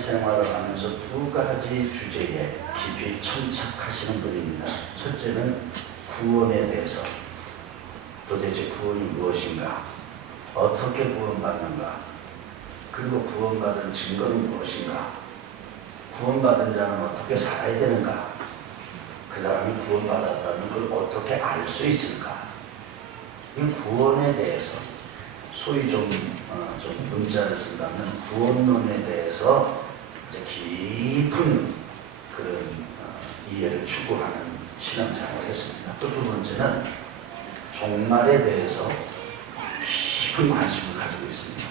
신앙생활을 하면서 두 가지 주제에 깊이 천착하시는 분입니다. 첫째는 구원에 대해서, 도대체 구원이 무엇인가, 어떻게 구원받는가, 그리고 구원받은 증거는 무엇인가, 구원받은 자는 어떻게 살아야 되는가, 그 사람이 구원받았다는 걸 어떻게 알 수 있을까. 이 구원에 대해서, 소위 좀 문자를 쓴다면 구원론에 대해서 이제 깊은 그런 이해를 추구하는 신앙생활을 했습니다. 또 두 번째는 종말에 대해서 깊은 관심을 가지고 있습니다.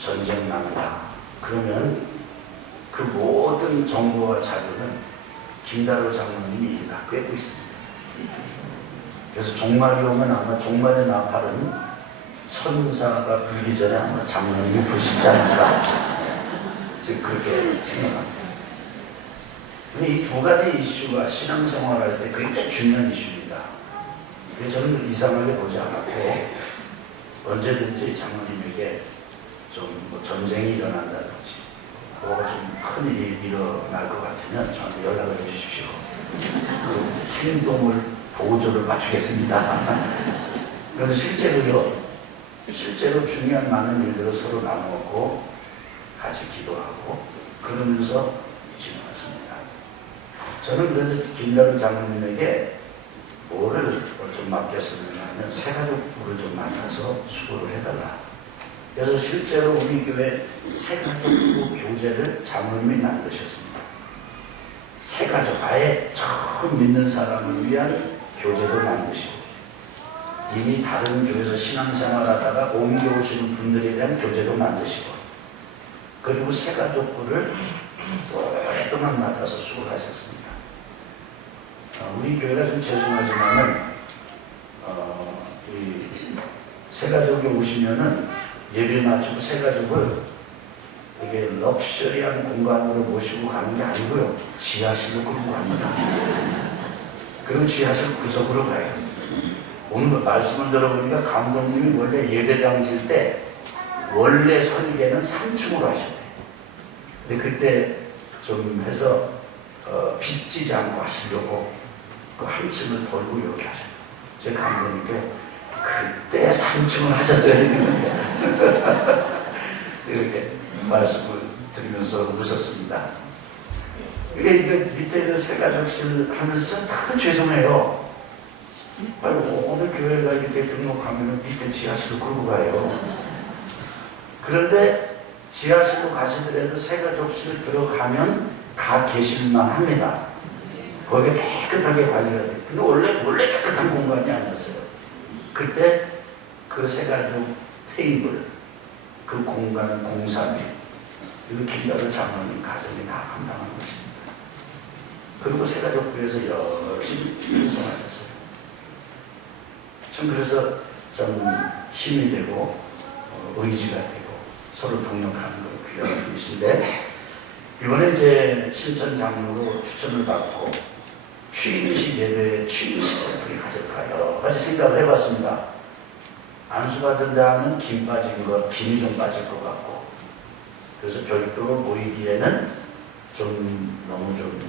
전쟁 난다. 그러면 그 모든 정보와 자료는 김다로 장로님이 다 꿰고 있습니다. 그래서 종말이 오면 아마 종말의 나팔은 천사가 불기 전에 아마 장로님이 부시지 않을까, 지금 그렇게 생각합니다. 이 두 가지 이슈가 신앙생활할 때 굉장히 중요한 이슈입니다. 저는 이상하게 보지 않았고, 언제든지 장로님에게 좀 전쟁이 일어난다든지 뭐가 좀 큰일이 일어날 것 같으면 저한테 연락을 해주십시오. 흰 동물 보조를 맞추겠습니다. 그래서 실제로 중요한 많은 일들을 서로 나누었고 같이 기도하고 그러면서 지나갔습니다. 저는 그래서 김다루 장로님에게 뭐를 좀 맡겼으면 하면 새가족부를 좀 맡아서 수고를 해달라. 그래서 실제로 우리 교회 새가족부 교재를 장로님이 만드셨습니다. 새가족, 아예 처음 믿는 사람을 위한 교재도 만드시고, 이미 다른 교회에서 신앙생활 하다가 옮겨오시는 분들에 대한 교재도 만드시고, 그리고 새가족부를 오랫동안 맡아서 수고를 하셨습니다. 우리 교회가 좀 죄송하지만은 새가족이 오시면은 예배 마치고 새가족을 이게 럭셔리한 공간으로 모시고 가는 게 아니고요, 지하실로 끌고 갑니다. 그리고 지하실 구석으로 가요. 오늘 말씀을 들어보니까 감독님이 원래 예배당 질 때 원래 설계는 3층으로 하셨대요. 근데 그때 좀 해서 빚지지 않고 하시려고 그 한 층을 돌고 이렇게 하셨어요. 제 감독님께 그때 3층을 하셨어야 되는데 이렇게 말씀을 드리면서 웃었습니다. 이게 밑에 그 새가족실 하면서 참 죄송해요. 어느 교회가 이렇게 등록하면 밑에 지하실로 끌고 가요. 그런데 지하실로 가시더라도 새가족실 들어가면 가 계실만 합니다. 거기에 깨끗하게 관리가 돼요. 근데 원래 깨끗한 공간이 아니었어요. 그때 그 새가족 테이블, 그 공간 공사비, 이거 김다루 장로님 가정이 다 감당한 것입니다. 그리고 새가족부에서 열심히 활동하셨어요. 참 그래서 좀 힘이 되고 의지가 되고 서로 동력하는 걸 귀한 분이신데, 이번에 이제 신천 장로로 추천을 받고 취임식 예배에 취임식을 어떻게 가질까 여러 가지 생각을 해봤습니다. 안수받은데 하면 김이 좀 빠질 것 같고, 그래서 별도로 모이기에는 좀 너무 좀,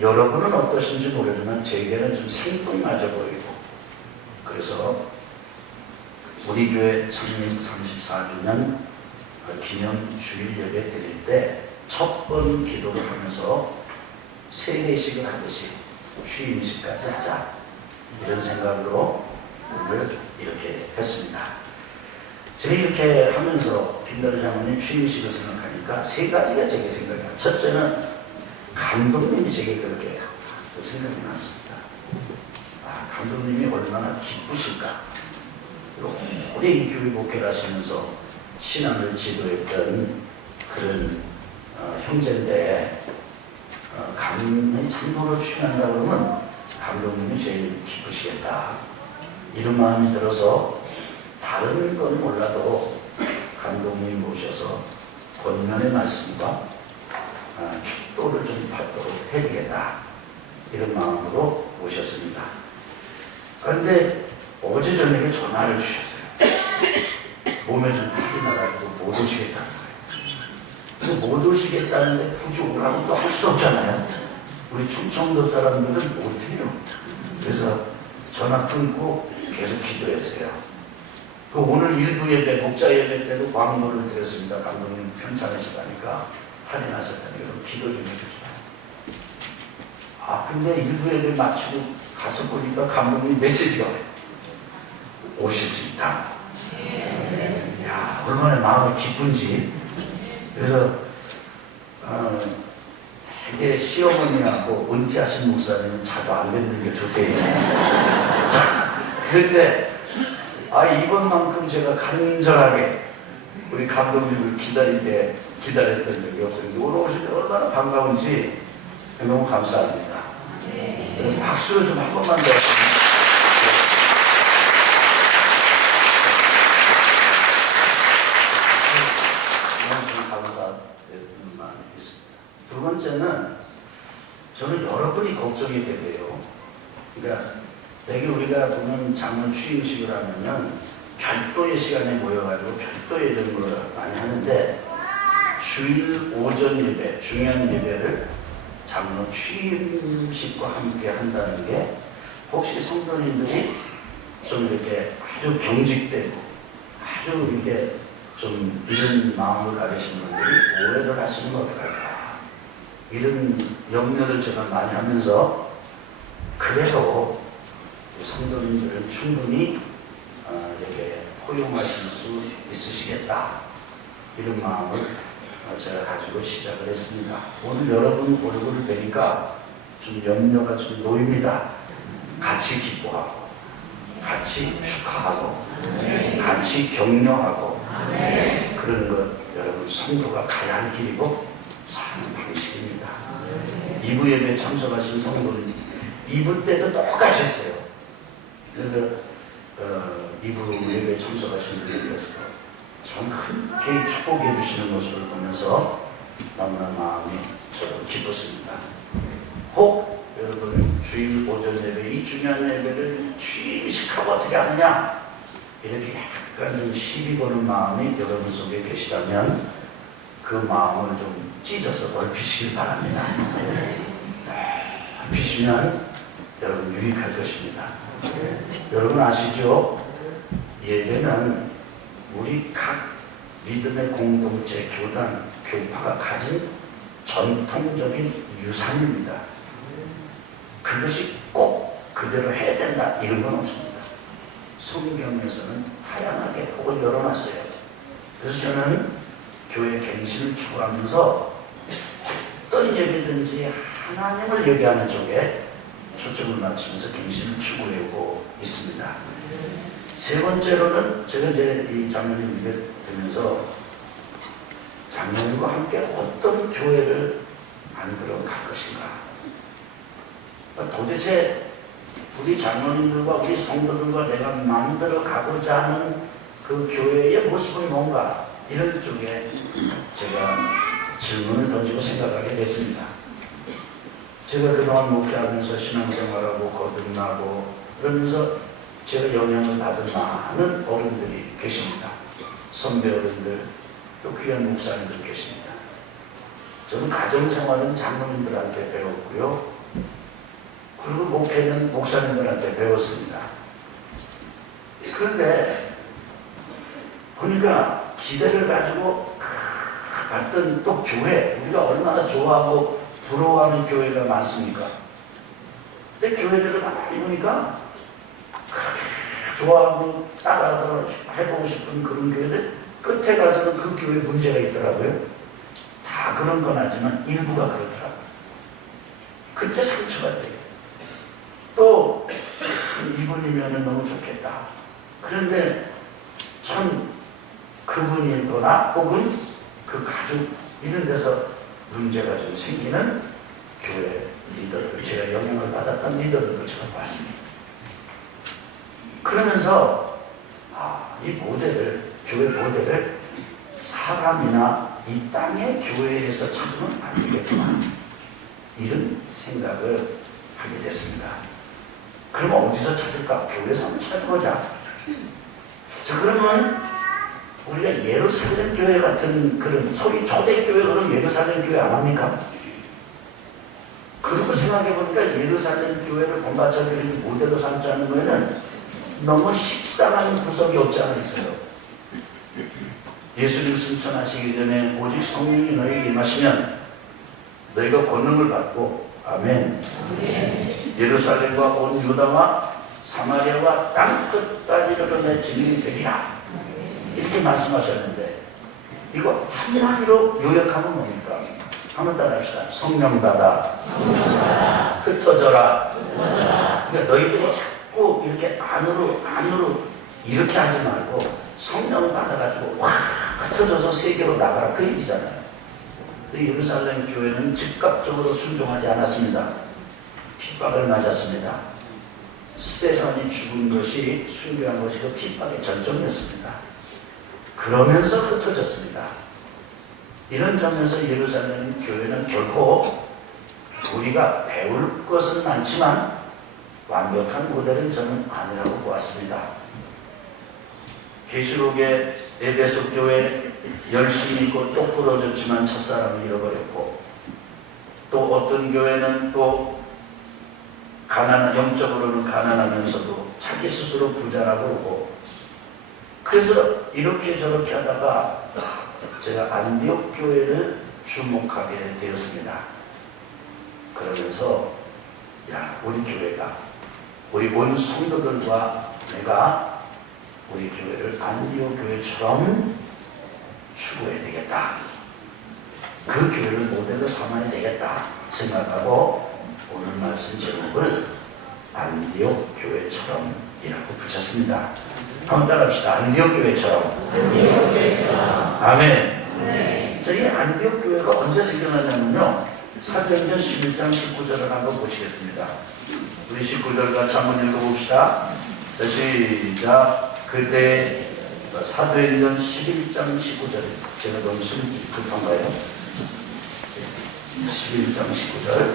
여러분은 어떠신지 모르지만 제게는 좀 생뚱맞아 보이고, 그래서 우리 교회 창립 34주년 기념 주일 예배 드릴 때 첫 번 기도를 하면서 세례식을 하듯이 취임식까지 하자, 이런 생각으로 오늘 이렇게 했습니다. 제가 이렇게 하면서 김다루 장로님 취임식을 생각하니까 세 가지가 제게 생각이 나요. 첫째는 감독님이 제게 그렇게 생각이 났습니다. 감독님이 얼마나 기쁘실까. 오래 이 교회 목회를 하시면서 신앙을 지도했던 그런 형제인데, 감독님이 참도를 취한다 그러면 감독님이 제일 기쁘시겠다, 이런 마음이 들어서 다른 건 몰라도 감독님 모셔서 권면의 말씀과 축도를 좀 받도록 해야겠다, 이런 마음으로 모셨습니다. 그런데 어제 저녁에 전화를 주셨어요. 몸에 좀 탈이 나가지고 못 오시겠다는 거예요. 못 오시겠다는데 굳이 오라고 또 할 수 없잖아요. 우리 충청도 사람들은 못해요. 그래서 전화 끊고 계속 기도했어요. 그 오늘 일부 예배, 목자 예배 때도 광고를 드렸습니다. 감독님 편찮으시다니까 할인하셨다니까 기도 좀 해주시라. 아 근데 일부 예배 마치고 가서 보니까 감독님 메시지가 오실 수 있다. 야 얼마나 마음이 기쁜지. 그래서 이게 시어머니하고 은퇴하신 목사님은 자주 안 뵙는 게 좋대요. 그런데 이번만큼 제가 간절하게 우리 감독님을 기다렸던 적이 없었는데 오늘 오실 때 얼마나 반가운지 너무 감사합니다. 박수를 좀 한 번만 더. 두 번째는 저는 여러분이 걱정이 되고요. 그러니까 대개 우리가 보면 장로 취임식을 하면은 별도의 시간에 모여가지고 별도의 이런 걸 많이 하는데 주일 오전 예배, 중요한 예배를 장로 취임식과 함께 한다는 게 혹시 성도님들이 좀 이렇게 아주 경직되고 아주 이렇게 좀 이런 마음을 가지신 분들이 오해를 하시는 건 어떡할까? 이런 염려를 제가 많이 하면서 그래도 성도님들은 충분히 이렇게 포용하실 수 있으시겠다 이런 마음을 제가 가지고 시작을 했습니다. 오늘 여러분 얼굴을 뵈니까 좀 염려가 좀 놓입니다. 같이 기뻐하고 같이 축하하고 같이 격려하고 그런 것 여러분 성도가 가야 할 길이고 사는 방식입니다. 2부 예배에 참석하신 성도는 2부 때도 똑같이 했어요. 그래서 2부 예배에 참석하신 분들께서 참 흔쾌히 축복해 주시는 모습을 보면서 너무나 마음이 저도 기뻤습니다. 혹 여러분 주일 오전 예배, 이 중요한 예배를 취임식하고 어떻게 하느냐 이렇게 약간 좀 시비 거는 마음이 여러분 속에 계시다면 그 마음을 좀 찢어서 넓히시길 바랍니다. 넓히시면 여러분 유익할 것입니다. 여러분 아시죠? 예배는 우리 각 믿음의 공동체, 교단, 교파가 가진 전통적인 유산입니다. 그것이 꼭 그대로 해야 된다 이런 건 없습니다. 성경에서는 다양하게 복을 열어놨어요. 그래서 저는 교회 갱신을 추구하면서 어떤 예배든지 하나님을 예배하는 쪽에 초점을 맞추면서 갱신을 추구하고 있습니다. 세 번째로는 제가 이제 이 장로님 입에 들면서 장로님과 함께 어떤 교회를 만들어 갈 것인가. 도대체 우리 장로님들과 우리 성도들과 내가 만들어 가고자 하는 그 교회의 모습은 뭔가 이런 쪽에 제가 질문을 던지고 생각하게 됐습니다. 제가 그동안 목회하면서 신앙생활하고 거듭나고 그러면서 제가 영향을 받은 많은 어른들이 계십니다. 선배 어른들 또 귀한 목사님들 계십니다. 저는 가정생활은 장로님들한테 배웠고요. 그리고 목회는 목사님들한테 배웠습니다. 그런데 보니까 기대를 가지고 갔던 또 교회, 우리가 얼마나 좋아하고 부러워하는 교회가 많습니까? 근데 교회들을 많이 보니까 그렇게 좋아하고 따라서 해보고 싶은 그런 교회들 끝에 가서는 그 교회에 문제가 있더라고요. 다 그런 건 아니지만 일부가 그렇더라고요. 그때 상처가 돼요. 또 이분이면 너무 좋겠다. 그런데 참 그분이거나 혹은 그 가족 이런 데서 문제가 좀 생기는 교회 리더들, 제가 영향을 받았던 리더들을 제가 봤습니다. 그러면서 이 모델을, 교회 모델을 사람이나 이 땅의 교회에서 찾으면 안 되겠구나 이런 생각을 하게 됐습니다. 그러면 어디서 찾을까? 교회에서 한번 찾아보자. 자, 그러면 우리가 예루살렘 교회 같은 그런 소위 초대교회는 예루살렘 교회 안 합니까? 그리고 생각해보니까 예루살렘 교회를 본받쳐들이 모델로 삼지 않는 거에는 너무 식상한 구석이 없지 않아 있어요. 예수님 승천하시기 전에 오직 성령이 너에게 임하시면 너희가 권능을 받고 아멘. 예루살렘과 온 유다와 사마리아와 땅끝까지 이르러 내 증인이 되리라 이렇게 말씀하셨는데 이거 한마디로 요약하면 뭡니까? 한번 따라합시다. 성령 받아 흩어져라. 그러니까 너희들이 자꾸 이렇게 안으로 이렇게 하지 말고 성령을 받아가지고 확 흩어져서 세계로 나가라 그 얘기잖아요. 예루살렘 교회는 즉각적으로 순종하지 않았습니다. 핍박을 맞았습니다. 스데반이 죽은 것이 순교한 것이 그 핍박의 전점이었습니다. 그러면서 흩어졌습니다. 이런 점에서 예루살렘 교회는 결코 우리가 배울 것은 많지만 완벽한 모델은 저는 아니라고 보았습니다. 계시록의 에베소 교회 열심히 있고 똑부러졌지만 첫사람을 잃어버렸고 또 어떤 교회는 또 영적으로는 가난하면서도 자기 스스로 부자라고 그러고 그래서 이렇게 저렇게 하다가 제가 안디옥 교회를 주목하게 되었습니다. 그러면서 우리 교회가 우리 온 성도들과 내가 우리 교회를 안디옥 교회처럼 추구해야 되겠다. 그 교회를 모델로 삼아야 되겠다 생각하고 오늘 말씀 제목을 안디옥 교회처럼 이라고 붙였습니다. 한번 따라합시다. 안디옥 교회처럼. 아멘. 네. 저희 안디옥 교회가 언제 생겨났냐면요. 사도행전 11장 19절을 한번 보시겠습니다. 우리 19절 같이 한번 읽어봅시다. 자, 시작. 그때 사도행전 11장 19절 제가 너무 숨이 급한가요? 11장 19절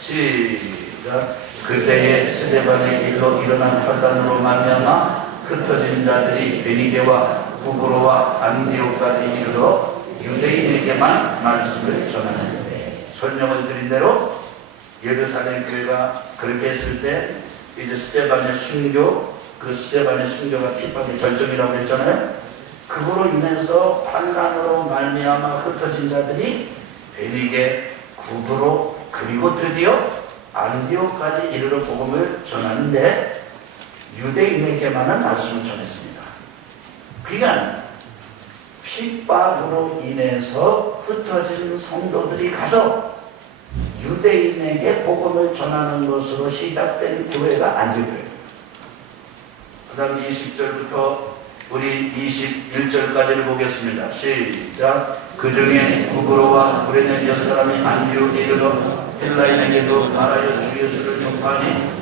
시작. 그때에 스데반의 일로 일어난 환란으로 말미암아 흩어진 자들이 베니게와 구브로와 안디옥까지 이르러 유대인에게만 말씀을 전하는데 설명을 드린 대로 예루살렘 교회가 그렇게 했을 때 이제 스데반의 순교 그 스데반의 순교가 핍박의 절정이라고 했잖아요. 그거로 인해서 환란으로 말미암아 흩어진 자들이 베니게, 구브로 그리고 드디어 안디옥까지 이르러 복음을 전하는데 유대인에게만은 말씀을 전했습니다. 그러니까 핍박으로 인해서 흩어진 성도들이 가서 유대인에게 복음을 전하는 것으로 시작된 교회가 안디옥교회입니다. 그 다음 20절부터 우리 21절까지를 보겠습니다. 시작. 그 중에 구브로와 구레네 몇 사람이 안디옥에 이르러 헬라인에게도 말하여 주 예수를 전파하니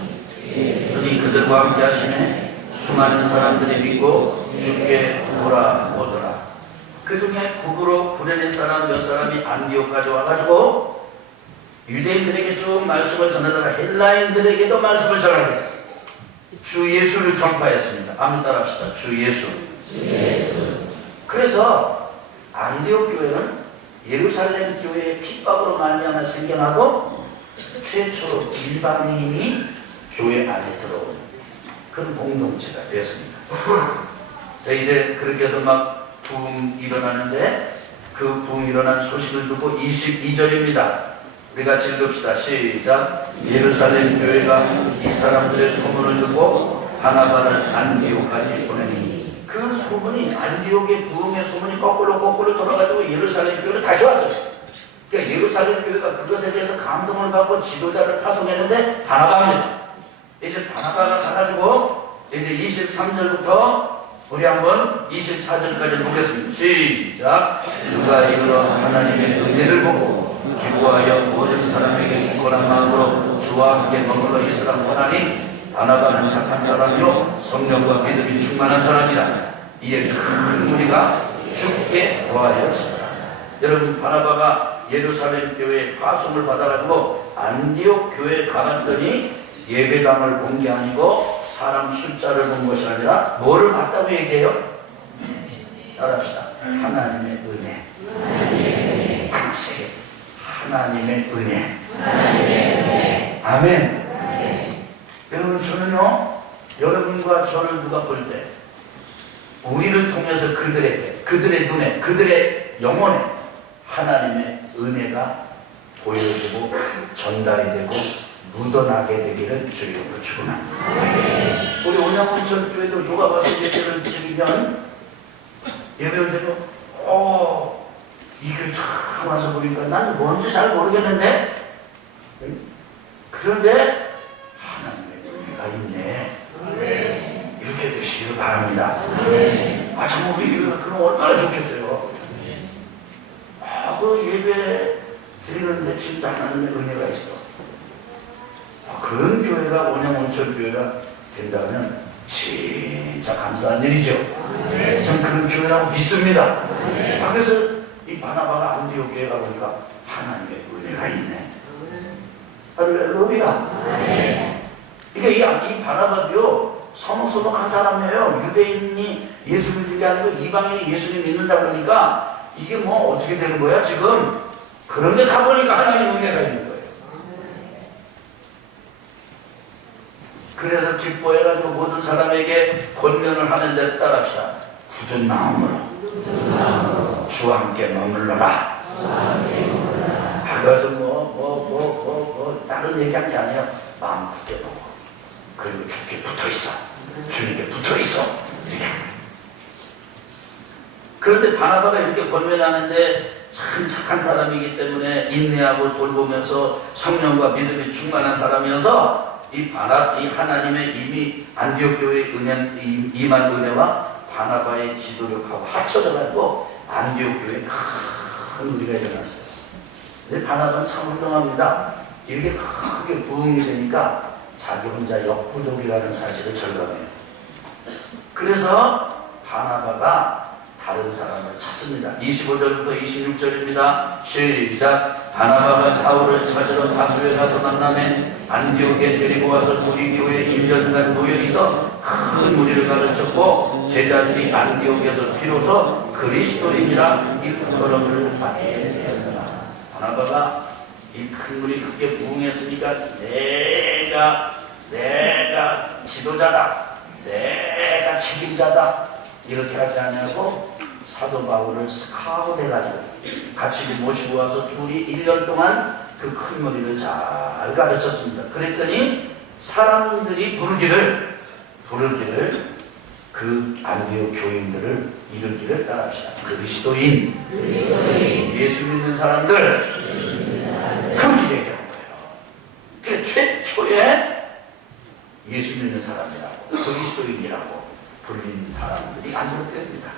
그니 그들과 함께 하시네 수많은 사람들이 믿고 주께 돌아오더라. 그 중에 구브로 구레네 사람 몇 사람이 안디옥까지 와가지고 유대인들에게 쭉 말씀을 전하다가 헬라인들에게도 말씀을 전하게 됐습니다. 주 예수를 전파했습니다. 아멘 따라합시다. 주 예수. 그래서 안디옥 교회는 예루살렘 교회의 핍박으로 말미암아 생겨나고 최초로 일반인이 교회 안에 들어오는 그런 공동체가 되었습니다. 자, 이제 그렇게 해서 막 부흥 일어나는데 그 부흥 일어난 소식을 듣고 22절입니다. 우리 같이 읽읍시다. 시작. 예루살렘 교회가 이 사람들의 소문을 듣고 바나바를 안디옥까지 보내니 그 소문이 안디옥의 부흥의 소문이 거꾸로 돌아가지고 예루살렘 교회를 다시 왔어요. 그러니까 예루살렘 교회가 그것에 대해서 감동을 받고 지도자를 파송했는데 바나바입니다. 이제 바나바가 가가지고 이제 23절부터 우리 한번 24절까지 보겠습니다. 시작. 누가 이르러 하나님의 은혜를 보고 기부하여 모든 사람에게 굳건한 마음으로 주와 함께 머물러 있으라 원하니 바나바는 착한 사람이요 성령과 믿음이 충만한 사람이라. 이에 큰 무리가 죽게 도하였습니다. 여러분 바나바가 예루살렘 교회에 파송을 받아가지고 안디옥 교회에 가봤더니 예배당을 본 게 아니고 사람 숫자를 본 것이 아니라 뭐를 봤다고 얘기해요? 따라합시다. 하나님의 은혜. 세계. 하나님의 은혜. 아멘. 여러분, 저는요, 여러분과 저를 누가 볼 때 우리를 통해서 그들에게, 그들의 눈에, 그들의 영혼에 하나님의 은혜가 보여지고 전달이 되고 묻어나게 되기를 주님으로 축원합니다. 우리 온양원천교회도 누가 와서 예배를 드리면 예배를 드리면 이게 참 와서 보니까 나는 뭔지 잘 모르겠는데, 그런데 하나님의 은혜가 있네. 이렇게 되시기를 바랍니다. 정말 우리 교회가 그럼 얼마나 좋겠어요. 그 예배 드리는데 진짜 하나님의 은혜가 있어. 그런 교회가 온양온천교회가 된다면 진짜 감사한 일이죠. 전 그런 교회라고 믿습니다. 그래서 이 바나바가 안디옥 교회 가보니까 하나님의 은혜가 있네. 할렐루야. 그러니까 이 바나바도요, 서먹서먹한 사람이에요. 유대인이 예수 믿는 게 아니고 이방인이 예수님 믿는다 그러니까 이게 뭐 어떻게 되는 거야 지금. 그런데 가보니까 하나님 은혜가 있는 거예요. 그래서 기뻐해가지고 모든 사람에게 권면을 하는데 따라합시다. 굳은 마음으로 주와 함께 머물러라. 그것은 다른 얘기한 게 아니야. 마음 굳게 먹어. 그리고 주께 붙어있어. 주님께 붙어있어. 이렇게. 그런데 바나바가 이렇게 권면하는데 참 착한 사람이기 때문에 인내하고 돌보면서 성령과 믿음이 충만한 사람이어서 이 하나님의 이미 안디옥 교회의 임한 은혜와 바나바의 지도력하고 합쳐져가지고 안디옥 교회에 큰 우리가 일어났어요. 근데 바나바는 참 훌륭합니다. 이렇게 크게 부흥이 되니까 자기 혼자 역부족이라는 사실을 절감해요. 그래서 바나바가 다른 사람을 찾습니다. 25절부터 26절입니다. 시작. 바나바가 사울을 찾으러 다소에 가서 만나매 안디옥에 데리고 와서 우리 교회에 1년간 모여있어 큰 무리를 가르쳤고 제자들이 안디옥에서 비로소 그리스도인이라 일컬음을 받게 되었다. 바나바가 이 큰 무리 크게 부흥했으니까 내가 지도자다, 내가 책임자다 이렇게 하지 않냐고 사도 바울을 스카우트해가지고 같이 모시고 와서 둘이 1년 동안 그 큰 무리를 잘 가르쳤습니다. 그랬더니 사람들이 부르기를 그 안디옥 교인들을 이르기를 따라합시다. 그리스도인, 예수 믿는 사람들, 그렇게 얘기한 거예요. 그 최초에 예수 믿는 사람이라고, 그리스도인이라고 불린 사람들이 안디옥 교회입니다.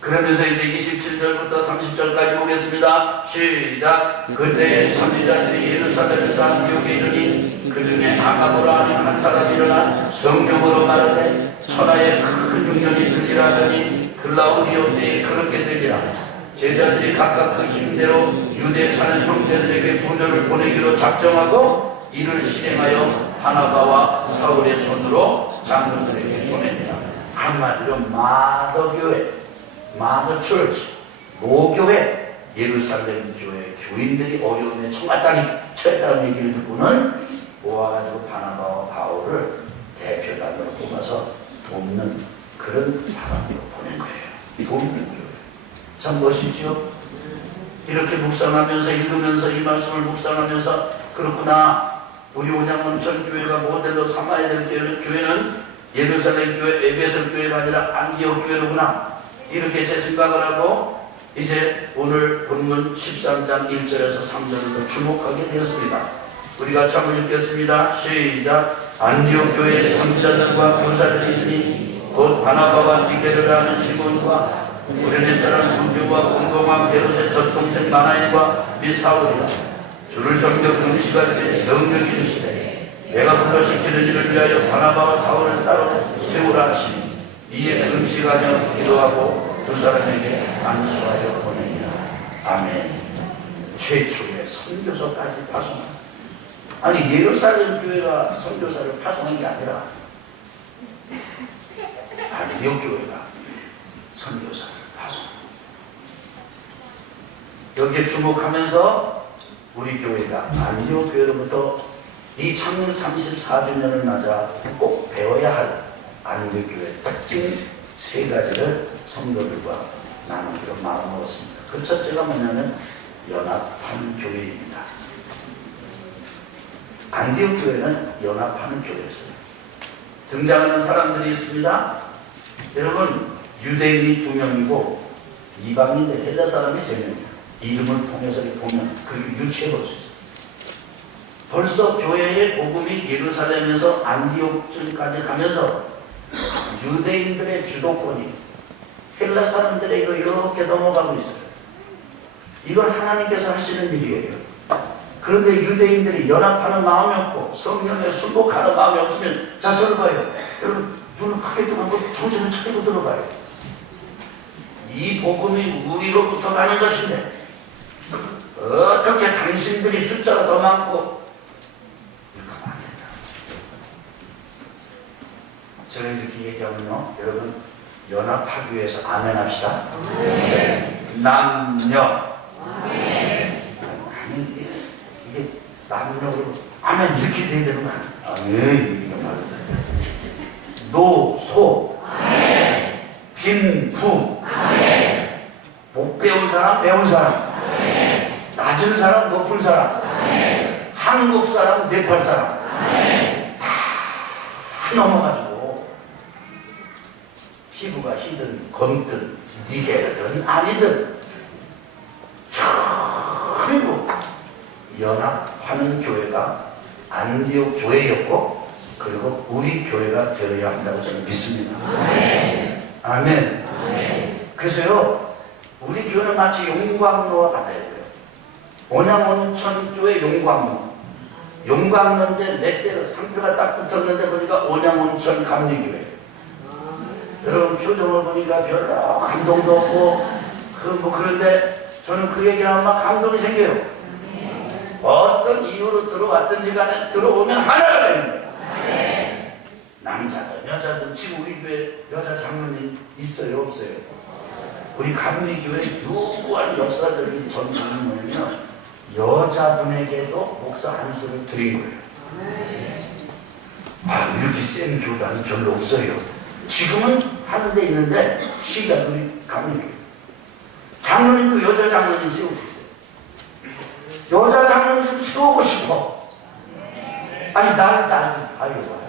그러면서 이제 27절부터 30절까지 보겠습니다. 시작. 그때 선지자들이 예루살렘에서 안디옥에 이르니 그 중에 아가보라 하는 한 사람이 일어나 성령으로 말하되 천하에 큰 흉년이 들리라 하더니 글라우디오 때에 그렇게 되리라. 제자들이 각각 그 힘대로 유대에 사는 형제들에게 부조를 보내기로 작정하고 이를 실행하여 바나바와 사울의 손으로 장로들에게 보냅니다. 한마디로 마더교회, 마더 처치, 모교회, 예루살렘 교회 교인들이 어려움에 처했다는 얘기를 듣고는 모아가지고 바나바와 바울을 대표단으로 뽑아서 돕는 그런 사람으로 보낸 거예요. 돕는 거예요. 참 멋있죠? 이렇게 묵상하면서 읽으면서 이 말씀을 묵상하면서 그렇구나. 우리 온양원천교회가 모델로 삼아야 될 교회는 예루살렘 교회, 에베소 교회가 아니라 안디옥 교회로구나. 이렇게 제 생각을 하고 이제 오늘 본문 13장 1절에서 3절을 주목하게 되었습니다. 우리 같이 한번 읽겠습니다. 시작. 안디옥 교회에 선지자들과 교사들이 있으니 곧 바나바와 디게르라 하는 시몬과 구레네 사람 분주와 공동왕 베롯의 젖동생 마나엘과 및 사울이라. 주를 섬겨 금시가되 성령이 이르시되 내가 불러시키는 일을 위하여 바나바와 사울을 따로 세우라 하시니 이에 금식하며 기도하고 두 사람에게 안수하여 보내니라. 아멘. 최초의 선교사까지 파송한, 아니 예루살렘 교회가 선교사를 파송한 게 아니라 안디옥 교회가 선교사를 파송합니다. 여기에 주목하면서 우리 교회가 안디옥 교회로부터 이 창립 34주년을 맞아 꼭 배워야 할 안디옥 교회 특징 3가지를 성도들과 나누기로 마음먹었습니다. 그 첫째가 뭐냐면 연합하는 교회입니다. 안디옥 교회는 연합하는 교회였어요. 등장하는 사람들이 있습니다. 여러분, 유대인이 2명이고 이방인들 헬라 사람이 3명이에요. 이름을 통해서 보면 그렇게 유추해 볼 수 있어요. 벌써 교회의 복음이 예루살렘에서 안디옥쯤까지 가면서 유대인들의 주도권이 헬라 사람들에게 이렇게 넘어가고 있어요. 이건 하나님께서 하시는 일이에요. 그런데 유대인들이 연합하는 마음이 없고 성령에 순복하는 마음이 없으면, 자, 저를 봐요. 여러분, 눈을 크게 뜨고 정신을 차리고 들어봐요. 이 복음이 우리로부터 가는 것인데 어떻게 당신들이 숫자가 더 많고, 이렇게 하면 안 된다. 제가 이렇게 얘기하면요, 여러분, 연합하기 위해서 아멘 합시다. 남녀. 아멘. 이게 남녀로 아멘 이렇게 돼야 되는 거 아니에요? 아멘. 이게 말이야. 노, 소. 아멘. 빈, 부. 아멘. 못 배운 사람, 배운 사람. 아멘. 낮은 사람, 높은 사람. 아멘. 한국 사람, 네팔 사람. 아멘. 다 넘어가지고 피부가 희든 검든 니게든 아니든 전부 연합하는 교회가 안디옥 교회였고, 그리고 우리 교회가 되어야 한다고 저는 믿습니다. 아멘. 아멘. 아멘. 그래서요, 우리 교회는 마치 용광로와 같아야 돼요. 온양온천교회 용광로. 용광로인데 내 때로 상표가 딱 붙었는데 보니까 온양온천 감리교회. 여러분, 표정을 보니까 별로 감동도 없고 그런데 저는 그 얘기를 하면 막 감동이 생겨요. 어떤 이유로 들어왔든지 간에 들어오면 하나가 되는 거예요. 남자든 여자든. 지금 우리 교회 여자 장로님 있어요, 없어요? 우리 감리교회 유구한 역사적인 전 장로님은요, 여자분에게도 목사 한 수를 드린 거예요. 아, 이렇게 센 교단은 별로 없어요. 지금은 하는 데 있는데 시작 우리 감리교회 장로님도 여자 장로님 세울 수 있어요. 여자 장로님 좀 세우고 싶어. 아니, 나를 좀 봐요.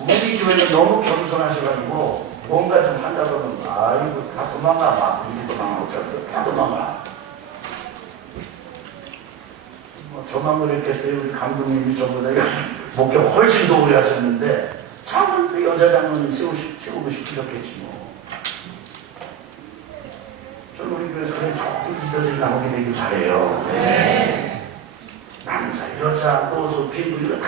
우리 교회는 너무 겸손하셔가지고 뭔가 좀 한다 그러면 아이고 다 도망가. 막 우리 도망가고 저도 다 도망가. 저만 그랬겠어요. 우리 감독님이 저보다 목회 훨씬 더 오래 하셨는데 장로님 여자 장로님 세우고 싶으셨겠지 뭐. 저는 우리 교회에서 그런 좋은 리더들이 나오게 되길 바래요. 네. 남자, 여자, 노수, 빈부 이거 다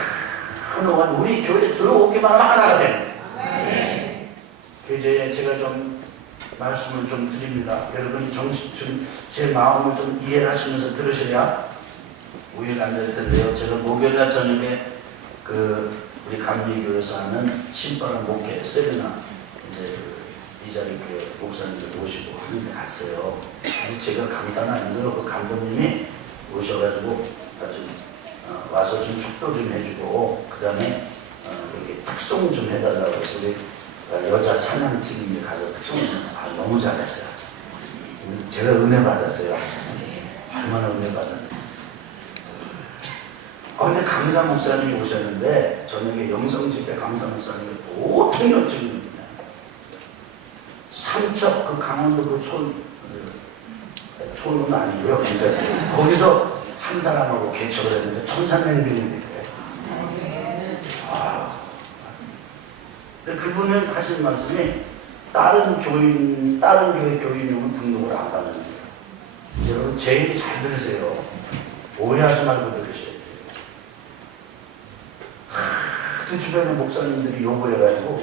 한동안 우리 교회에 들어오기만 하면 하나가 됩니다. 네. 이제 제가 좀 말씀을 좀 드립니다. 여러분이 좀 제 마음을 좀 이해를 하시면서 들으셔야 오해가 안 될 텐데요. 제가 목요일날 저녁에 우리 감리교회에서 하는 신바람 목회 세미나 이제 이 자리 목사님들 모시고 하는데 갔어요. 근데 제가 강사는 아니고요. 그 감독님이 오셔가지고 와서 좀 축도 좀 해주고, 그 다음에 여기 특송 좀 해달라고 해서 우리 여자 찬양팀에 가서 특송을 너무 잘했어요. 제가 은혜 받았어요. 얼마나 은혜 받았는데. 근데 강사 목사님이 오셨는데 저녁에 영성집회 강사 목사님이 보통 연증입니다. 삼척 그 강원도 그 촌은 아니고요. 그러니까 거기서 한 사람하고 개척을 했는데 1300명이 됐대요. 근데 그분은 하신 말씀이 다른 교회 교인이면 등록을 안 받는 거예요. 여러분, 제 얘기 잘 들으세요. 오해하지 말고 들으셔야 돼요. 그 주변에 목사님들이 욕을 해가지고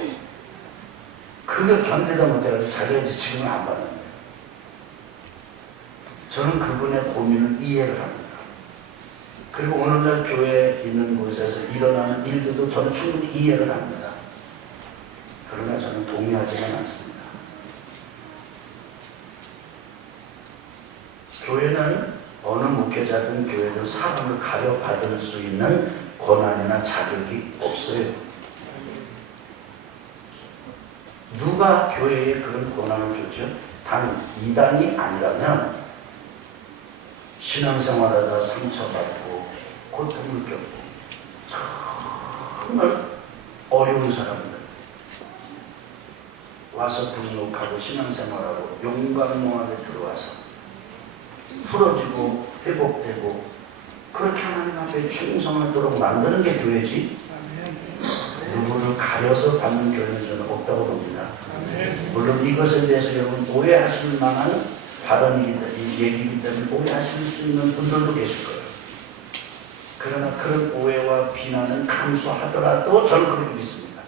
그걸 견디다 못해가지고 자기가 이제 지금은 안 받는 거예요. 저는 그분의 고민을 이해를 합니다. 그리고 오늘날 교회에 있는 곳에서 일어나는 일들도 저는 충분히 이해를 합니다. 그러나 저는 동의하지는 않습니다. 교회는 어느 목회자든 교회는 사람을 가려받을 수 있는 권한이나 자격이 없어요. 누가 교회에 그런 권한을 주죠? 단 이단이 아니라면 신앙생활하다 상처받고 고통을 겪고 정말 어려운 사람들 와서 등록하고 신앙생활하고 용광로 안에 들어와서 풀어지고 회복되고 그렇게 하나님 앞에 충성하도록 만드는 게 교회지, 누구를 가려서 받는 교회는 저는 없다고 봅니다. 물론 이것에 대해서 여러분 오해하실 만한 얘기이기 때문에 오해하실 수 있는 분들도 계실 거예요. 그러나 그런 오해와 비난은 감수하더라도 저는 그렇게 믿습니다.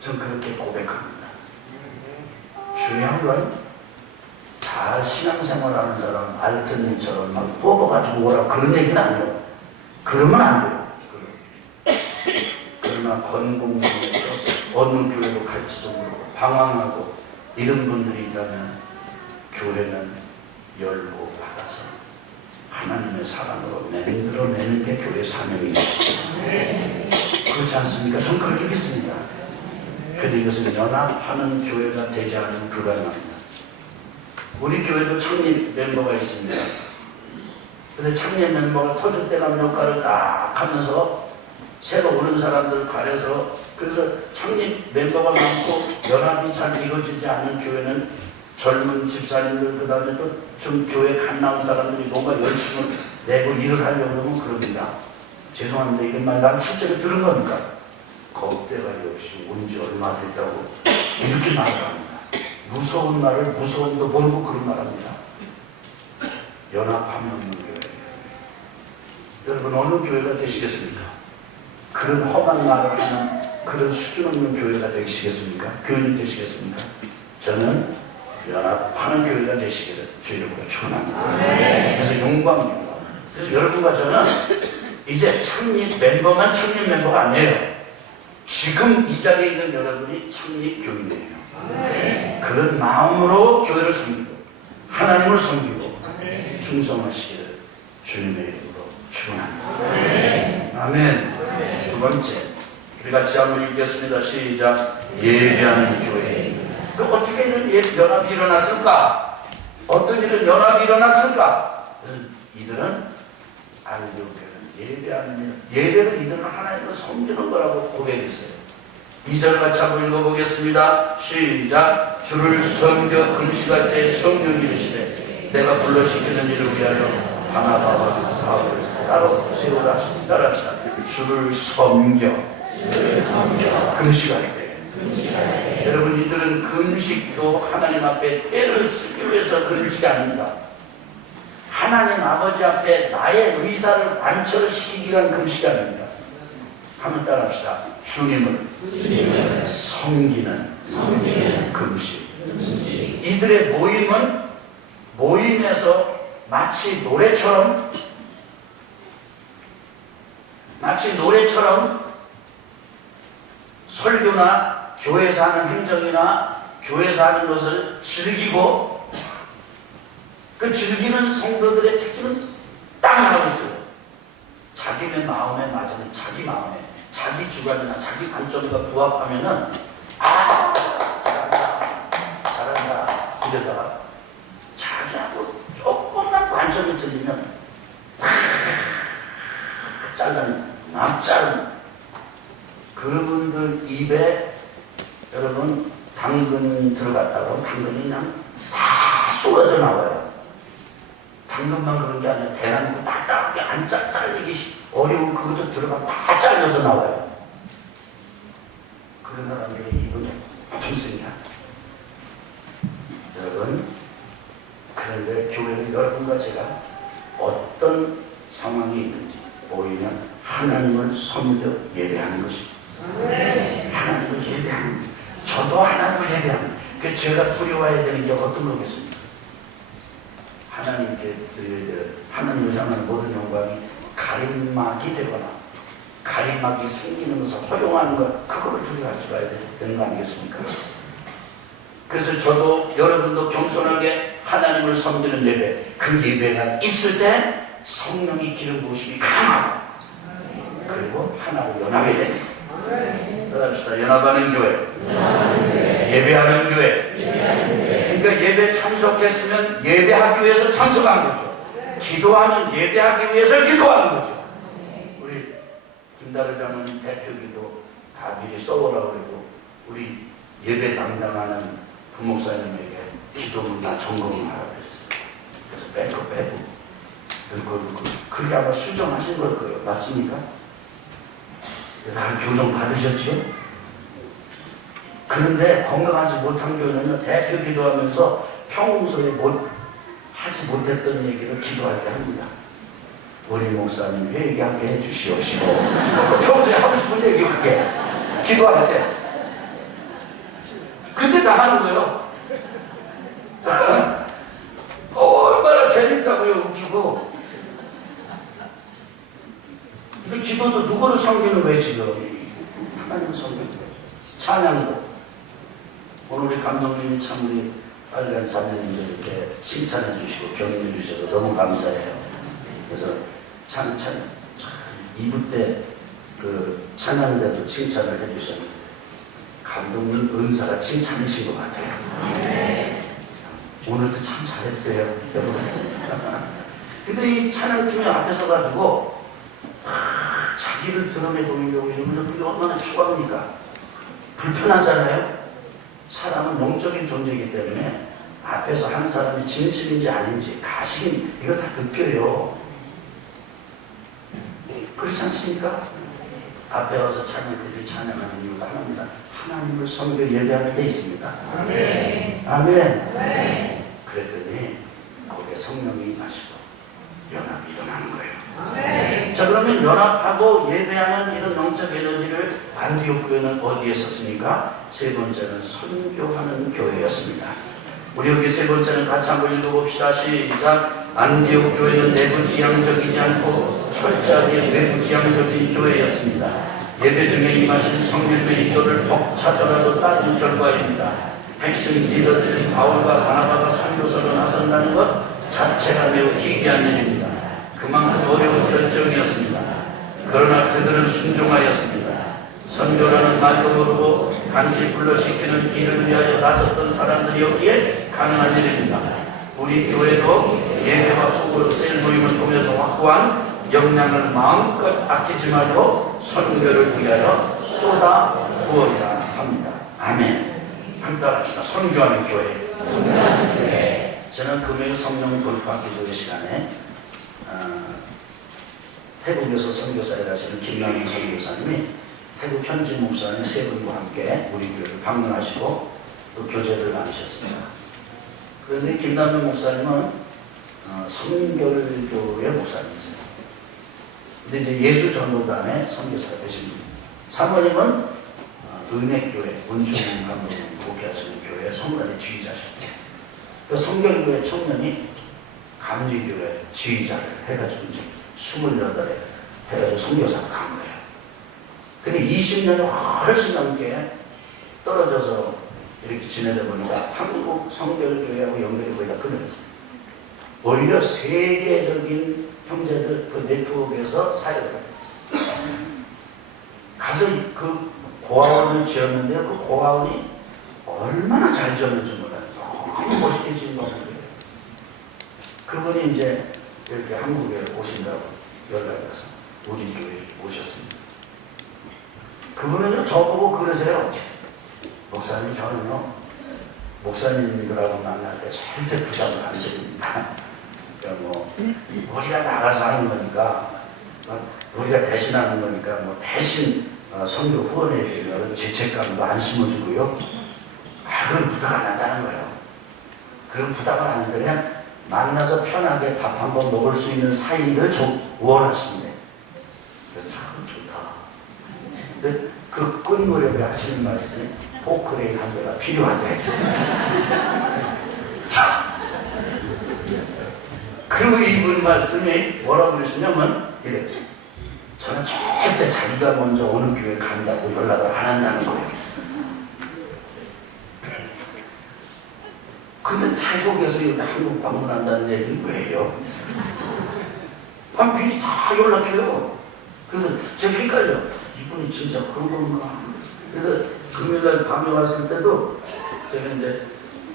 저는 그렇게 고백합니다. 중요한 건 잘 신앙생활하는 사람 알튼니처럼 막 뽑아가지고 오라 그런 얘기는 아니에요. 그러면 안 돼요. 그러나 건공주의에서 어느 교회로 갈지도 모르고 방황하고 이런 분들이 있다면 교회는 열고 받아서 하나님의 사랑으로 만들어내는 게 교회 사명입니다. 그렇지 않습니까? 저는 그렇게 믿습니다. 그런데 이것은 연합하는 교회가 되지 않으면 불가능합니다. 우리 교회도 창립 멤버가 있습니다. 근데 창립 멤버가 터줏대감 역할을 딱 하면서 새로 오는 사람들 가려서, 그래서 창립 멤버가 많고 연합이 잘 이루어지지 않는 교회는 젊은 집사님들, 그 다음에 또 좀 교회 갓 나온 사람들이 뭔가 열심히 내고 일을 하려고 그러면 그럽니다. 죄송합니다. 이런 말 난 실제로 들은 겁니까? 겁대가리 없이 온 지 얼마 됐다고 이렇게 말을 합니다. 무서운 말을 무서움도 모르고 그런 말합니다. 연합함이 없는 교회. 여러분 어느 교회가 되시겠습니까? 그런 험한 말을 하는 그런 수준 없는 교회가 되시겠습니까? 교인이 되시겠습니까? 저는 연합하는 교회가 되시기를 주님으로 축원합니다. 그래서 영광입니다. 그래서 여러분과 저는 이제 창립 멤버만 창립 멤버가 아니에요. 지금 이 자리에 있는 여러분이 창립 교인이에요. 그런 마음으로 교회를 섬기고 하나님을 섬기고 충성하시기를 주님의 이름으로 축원합니다. 아멘. 두 번째, 우리 같이 한번 읽겠습니다. 시작. 예배하는 교회. 그 어떻게 이런 연합이 일어났을까? 어떤 일은 연합이 일어났을까? 이들은 알교회는 예배하는 일, 예배를 이들은 하나님을 섬기는 거라고 고백했어요. 2절 같이 한번 읽어보겠습니다. 시작. 주를 섬겨 금식할 때 성령이 이르시되 내가 불러시키는 일을 위하여 바나바와 사울을 따로 세우라. 따라합시다. 주를 섬겨 금식할 때. 여러분 이들은 금식도 하나님 앞에 때를 쓰기 위해서 금식이 아닙니다. 하나님 아버지 앞에 나의 의사를 관철시키기 위한 금식이 아닙니다. 한번 따라합시다. 주님을 섬기는 금식. 이들의 모임에서 마치 노래처럼 설교나 교회에서 하는 행정이나 교회에서 하는 것을 즐기고, 그 즐기는 성도들의 특징은 딱 나오고 있어요. 자기의 마음에 맞으면, 자기 마음에, 자기 주관이나 자기 관점과 부합하면은 잘한다 이러다가 자기하고 조금만 관점이 틀리면 자르는 그분들 입에 여러분 당근 들어갔다고 당근이 그냥 다 쏟아져 나와요. 당근만 그런 게 아니라 대나무 다 안 잘리기 어려운 그것도 들어가면 다 잘려서 나와요. 그런 사람들의 입은 어떻습니까? 여러분, 그런데 교회는 여러분과 제가 어떤 상황이 있든지 모이면 하나님을 섬겨 예배하는 것입니다. 하나님을 예배하는 것. 저도 하나님을 예배하는 것. 그 제가 두려워해야 되는 게 어떤 거겠습니까? 하나님께 드려야 될 하나님을 향하는 모든 영광이 가림막이 되거나 가림막이 생기는 것을 허용하는 것, 그거를 두려워할 줄 알아야 되는 거 아니겠습니까? 그래서 저도 여러분도 겸손하게 하나님을 섬기는 예배, 그 예배가 있을 때 성령이 기름 부으심이 강하고, 그리고 하나로 연합이 됩니다. 그럽시다. 연합하는 교회, 예배하는 교회. 그러니까 예배 참석했으면 예배하기 위해서 참석한 거죠. 기도하면 예배하기 위해서 기도하는 거죠. 우리 김다르 장로님 대표기도 다 미리 써오라고 해도 우리 예배 담당하는 부목사님에게 기도문 다 점검을 하라고 했어요. 그래서 빼고 그렇게 아마 수정하신 걸 거예요. 맞습니까? 다 교정 받으셨죠? 그런데 건강하지 못한 교회는 대표 기도하면서 평소에 하지 못했던 얘기를 기도할 때 합니다. 우리 목사님 회개하게 해주시옵시고, 평소에 하고 싶은 얘기 그게 기도할 때 그때 다 하는 거예요. 얼마나 재밌다고요. 웃기고. 근데 기도도 누구를 섬기는 거예요 지금? 하나님을 섬기는 거예요. 찬양도. 오늘 우리 감독님이 참 우리 빨간 자매님들 이렇게 칭찬해 주시고 격려해 주셔서 너무 감사해요. 그래서 참 2부 때 그 찬양대도 칭찬을 해 주셨는데 감독님 은사가 칭찬이신 것 같아요. 오늘도 참 잘했어요. 근데 이 찬양팀이 앞에 서가지고 자기를 드러내 보이려고 이러면 그게 얼마나 추합니까? 불편하잖아요. 사람은 영적인 존재이기 때문에 앞에서 하는 사람이 진실인지 아닌지 가식인 이거 다 느껴요. 그렇지 않습니까? 앞에 와서 찬양들이 찬양하는 이유가 하나입니다. 하나님을 섬겨 예배하는 데 있습니다. 아멘. 아멘. 아멘. 그랬더니 거기에 성령이 임하시고 연합이 일어나는 거예요. 아멘. 자, 그러면 연합하고 예배하는 이런 영적 에너지를 안디옥 교회는 어디에 썼습니까? 세 번째는 선교하는 교회였습니다. 우리 여기 세 번째는 같이 한번 읽어봅시다. 시작. 안디옥 교회는 내부 지향적이지 않고 철저하게 외부 지향적인 교회였습니다. 예배 중에 임하신 성령의 인도를 벅차더라도 따른 결과입니다. 핵심 리더들인 바울과 바나바가 선교사로 나선다는 것 자체가 매우 희귀한 일입니다. 그만큼 어려운 결정이었습니다. 그러나 그들은 순종하였습니다. 선교라는 말도 모르고 단지 불러시키는 일을 위하여 나섰던 사람들이었기에 가능한 일입니다. 우리 교회도 예배와 수고로 셀 모임을 통해서 확보한 역량을 마음껏 아끼지 말고 선교를 위하여 쏟아 부어야 합니다. 아멘. 한번 합시다. 선교하는 교회. 저는 금요일 성령 돌파 기도의 시간에 태국에서 선교사에 가시는 김남훈 선교사님이 태국 현지 목사님 세 분과 함께 우리 교회를 방문하시고 또 교제를 나누셨습니다. 그런데 김남훈 목사님은 성결교회 목사님이세요. 근데 이제 예수전도단의 선교사가 되십니다. 사모님은 은혜교회, 문충 감독님 목회하시는 교회 성관의 지휘자셨대요. 그 성결교회 청년이 감리교회 지휘자를 해가지고 이제 28에 해가지고 선교사가 간 거예요. 근데 20년이 훨씬 넘게 떨어져서 이렇게 지내다 보니까 한국 성결교회하고 연결이 거의 다 끊어졌어요. 오히려 세계적인 형제들 그 네트워크에서 사역을 했어요. 가서 그 고아원을 지었는데 그 고아원이 얼마나 잘 지었는지 몰라요. 너무 멋있게 지은 거예요. 그분이 이제 이렇게 한국에 오신다고 연락이 와서 우리 교회에 오셨습니다. 그분은요 저보고 그러세요. 목사님 저는요 목사님들하고 만날 때 절대 부담을 안 드립니다. 그러니까 뭐 우리가 나가서 하는 거니까 우리가 대신하는 거니까 뭐 대신 선교 후원해야 되면 죄책감도 안 심어주고요. 그건 부담 안 한다는 거예요. 그런 부담을 안 하는데 그냥 만나서 편하게 밥 한 번 먹을 수 있는 사이를 원하신대. 그래서 참 좋다. 그 끝무렵에 하시는 말씀이 포크레인 한 대가 필요하대. 그리고 이분 말씀이 뭐라고 그러시냐면 이래. 저는 절대 자기가 먼저 어느 교회 간다고 연락을 안 한다는 거예요. 근데 태국에서 여기 한국 방문한다는 얘기는 왜요? 미리 다 연락해요. 그래서 제가 헷갈려. 이분이 진짜 그런 건가? 그래서 금요일날 밤에 왔을 때도 제가 이제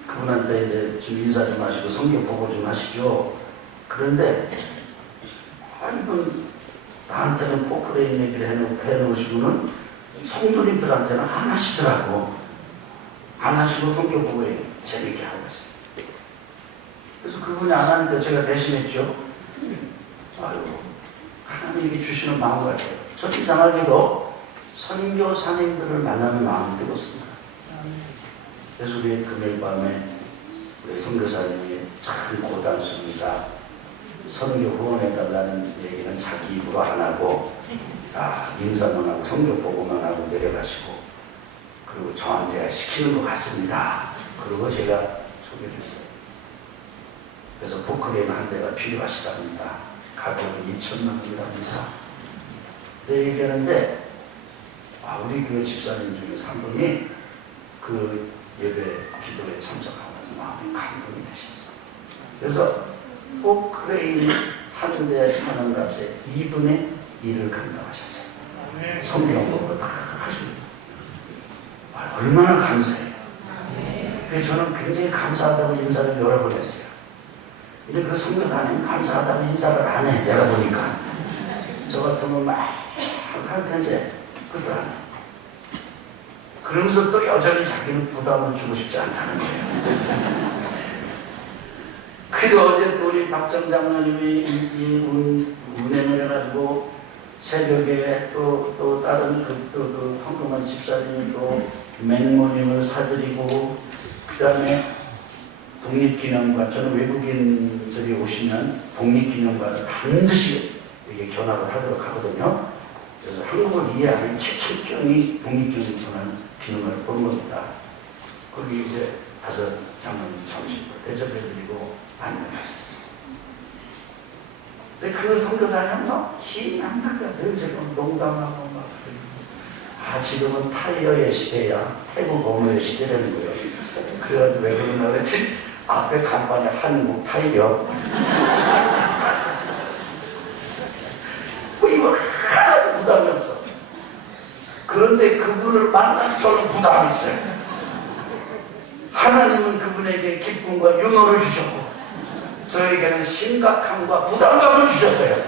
그분한테 이제 좀 인사 좀 하시고 성경 보고 좀 하시죠. 그런데 이분 나한테는 포크레인 얘기를 해놓으시고는 성도님들한테는 안 하시더라고. 안 하시고 성경 보고 재밌게 하고 있어요. 그래서 그분이 안 하니까 제가 대신했죠. 아이고, 하나님이 주시는 마음 같아요. 저 이상하게도 선교사님들을 만나는 마음이 뜨겁습니다. 그래서 우리 금요일 밤에 우리 선교사님이 참 고단수입니다. 선교 후원해달라는 얘기는 자기 입으로 안 하고 인사만 하고 성교 보고만 하고 내려가시고 그리고 저한테 시키는 것 같습니다. 그리고 제가 소개를 했어요. 그래서 포크레인 한 대가 필요하시답니다. 가격은 2천만 원이랍니다. 네, 얘기하는데 우리 교회 집사님 중에서 한 분이 그 예배 기도에 참석하면서 마음이 감동이 되셨어요. 그래서 포크레인 한 대 사는 값에 2분의 1을 감당하셨어요. 성경법을 다 하십니다. 얼마나 감사해요. 그래서 저는 굉장히 감사하다고 인사를 여러 번 했어요. 근데 그 선교사님은 감사하다고 인사를 안 해. 내가 보니까 저 같으면 막 할 텐데 그것도 안 해. 그러면서 또 여전히 자기는 부담을 주고 싶지 않다는 거예요. 그래도 어제 또 우리 박정 장로님이 운행을 해가지고 새벽에 또 다른 그 황금한 집사님이 또 맹모님을 사드리고 그 다음에 독립기념관, 저는 외국인들이 오시면 독립기념관을 반드시 이게 견학을 하도록 하거든요. 그래서 한국을 이해하는 최첨경이 독립기념관을 보는 겁니다. 거기 이제 가서 장로님 점심을 대접해드리고 안녕하셨어요. 근데 그 선교사님은 힘이 안 나게 늘 제가 농담하고 막 지금은 타이어의 시대야. 태국 언어의 시대라는 거예요. 그래가지고 왜 그러나 그랬지? 앞에 간판에 한국 타이어. 이거 하나도 부담이 없어. 그런데 그분을 만나면 저는 부담이 있어요. 하나님은 그분에게 기쁨과 윤호를 주셨고 저에게는 심각함과 부담감을 주셨어요.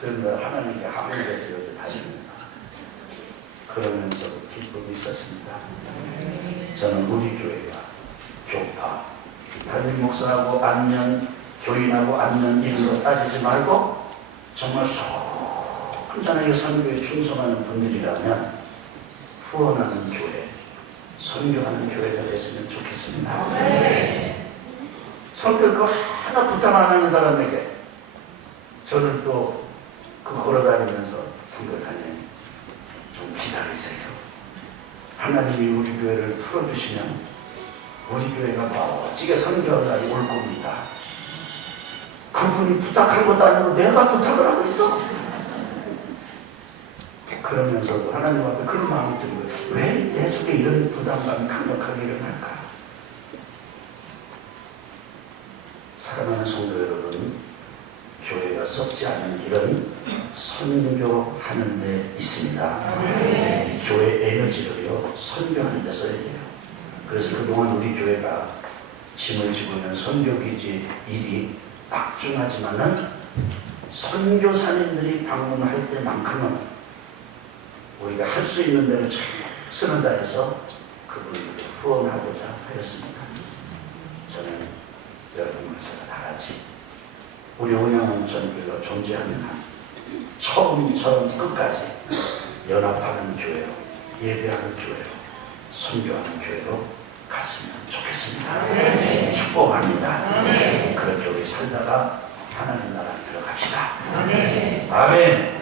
그런데 하나님께 하늘에서 여기 다니면서 그러면서 기쁨이 있었습니다. 저는 우리 교회가 교파, 담임 목사하고 안면, 교인하고 안면 이런 거 따지지 말고 정말 순전하게 선교에 충성하는 분들이라면 후원하는 교회, 선교하는 교회가 됐으면 좋겠습니다. 선교 그 하나 부탁 안 하는 사람에게 저는 또 그 걸어다니면서 선교사님 좀 기다리세요. 하나님이 우리 교회를 풀어주시면 우리 교회가 멋지게 선교할 날이 올 겁니다. 그분이 부탁한 것도 아니고 내가 부탁을 하고 있어. 그러면서도 하나님 앞에 그런 마음이 드는 거예요. 왜 내 속에 이런 부담감이 강력하게 일어날까? 사랑하는 성도 여러분, 교회가 썩지 않는 길은 선교하는 데 있습니다. 교회 에너지를요 선교하는 데 써야 돼요. 그래서 그동안 우리 교회가 짐을 지고 있는 선교기지 일이 막중하지만은 선교사님들이 방문할 때만큼은 우리가 할 수 있는 대로 최선을 다해서 그분들을 후원하고자 하였습니다. 저는 여러분과 제가 다 같이 우리 온양원전교회가 존재하는 한 처음처럼 끝까지 연합하는 교회로, 예배하는 교회로, 선교하는 교회로 갔으면 좋겠습니다. 축복합니다. 그렇게 우리 살다가 하나님 나라 들어갑시다. 아멘.